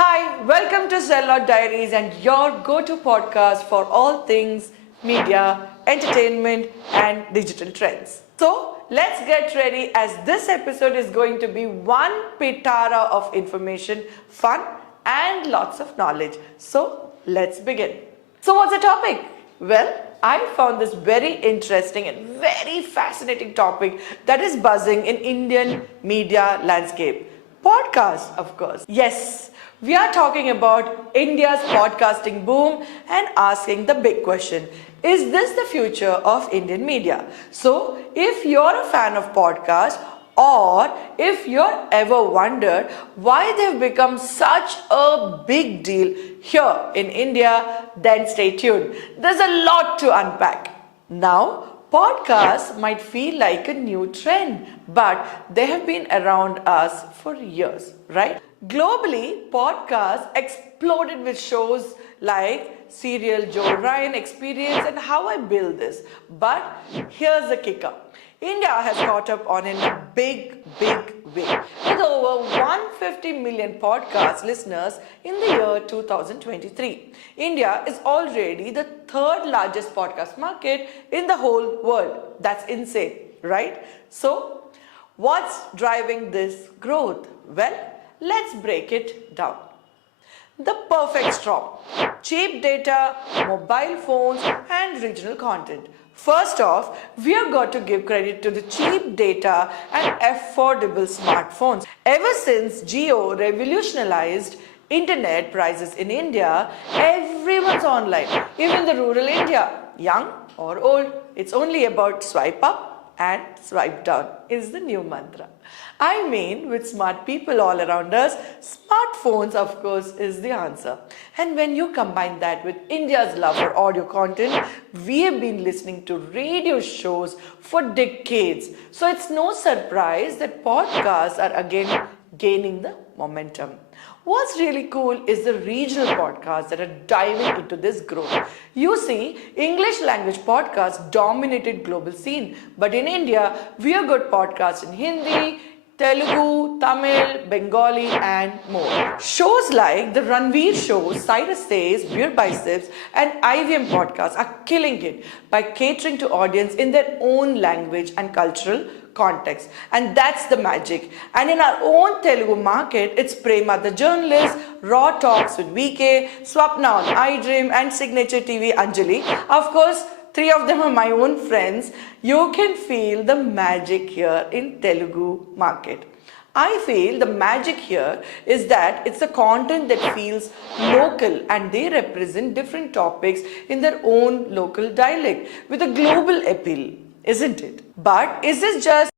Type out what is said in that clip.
Hi, welcome to Zellot Diaries and your go-to podcast for all things media, entertainment and digital trends. So, let's get ready as this episode is going to be one pitara of information, fun and lots of knowledge. So, let's begin. So, what's the topic? Well, I found this very interesting and very fascinating topic that is buzzing in Indian media landscape. Podcast, of course. Yes, we are talking about India's podcasting boom and asking the big question. Is this the future of Indian media? So, if you're a fan of podcasts or if you're ever wondered why they've become such a big deal here in India, then stay tuned. There's a lot to unpack. Now, podcasts might feel like a new trend, but they have been around us for years, right? Globally, podcasts exploded with shows like Serial, Joe Ryan Experience, and How I Build This. But here's the kicker. India has caught up on in a big way. With over 150 million podcast listeners in the year 2023. India is already the third largest podcast market in the whole world. That's insane, right? So, what's driving this growth? Well, let's break it down. The perfect storm: cheap data, mobile phones and regional content. First off, we have got to give credit to the cheap data and affordable smartphones. Ever since Jio revolutionized internet prices in India, everyone's online, even the rural India, young or old. It's only about swipe up and swipe down is the new mantra. I mean, with smart people all around us, smartphones, of course, is the answer. And when you combine that with India's love for audio content, we have been listening to radio shows for decades. So it's no surprise that podcasts are again gaining the momentum. What's really cool is the regional podcasts that are diving into this growth. You see, English language podcasts dominated global scene, but in India, we have got podcasts in Hindi, Telugu, Tamil, Bengali and more. Shows like the Ranveer Show, Cyrus Says, Beer Biceps and IVM podcasts are killing it by catering to audience in their own language and cultural context. And that's the magic. And in our own Telugu market, it's Prema the Journalist, Raw Talks with VK, Swapna on iDream and Signature TV Anjali. Of course, three of them are my own friends. You can feel the magic here in Telugu market. I feel the magic here is that it's the content that feels local and they represent different topics in their own local dialect with a global appeal, isn't it? But is this just